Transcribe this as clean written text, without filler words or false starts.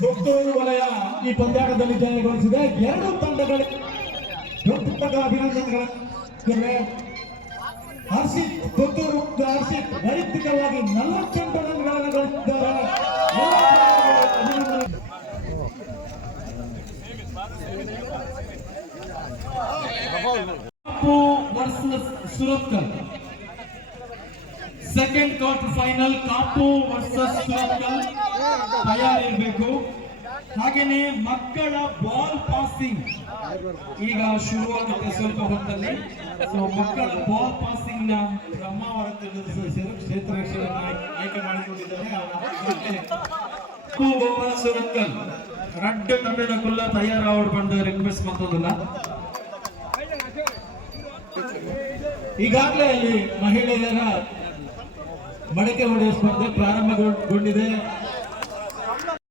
ಪುತ್ತೂರು ವಲಯ ಈ ಪಂದ್ಯಾಟದಲ್ಲಿ ಜಯಗೊಳಿಸಿದೆ. ಎರಡು ತಂಡಗಳಿಗೆ ದೊಡ್ಡ ಅಭಿನಂದನೆಗಳನ್ನು. ಹರ್ಷಿತ್ ಪುತ್ತೂರು ಮತ್ತು ಹರ್ಷಿತ್ ವೈಯಕ್ತಿಕವಾಗಿ 48 ರನ್ಗಳನ್ನು ಗಳಿಸಿದ್ದಾರೆ. Kapu versus Surathkal second quarter final. Kapu versus Surathkal ತಯಾರಿರಬೇಕು. ಹಾಗೇನೆ ಮಕ್ಕಳ ಬಾಲ್ ಪಾಸಿಂಗ್ ಈಗ ಶುರುವಾಗುತ್ತೆ ಸ್ವಲ್ಪ ಹೊತ್ತಲ್ಲಿ. ಮಕ್ಕಳ ಬಾಲ್ ಪಾಸಿಂಗ್ ನ ಬ್ರಹ್ಮಾವರ ಕ್ಷೇತ್ರ ಆಯ್ಕೆ ಮಾಡಿಕೊಂಡಿದ್ದಾರೆ. ಸುರತ್ಕಲ್ ರಡ್ಡು ತಮಿಳಿನ ಕುಲ್ಲ ತಯಾರಾವಡ್ ಬಂದ ರಿಕ್ವೆಸ್ಟ್ ಮತ್ತೊಂದಿಲ್ಲ. ಈಗಾಗಲೇ ಅಲ್ಲಿ ಮಹಿಳೆಯರ ಮಡಕೆ ಹೊಡೆಯುವ ಸ್ಪರ್ಧೆ ಪ್ರಾರಂಭಗೊಂಡಿದೆ.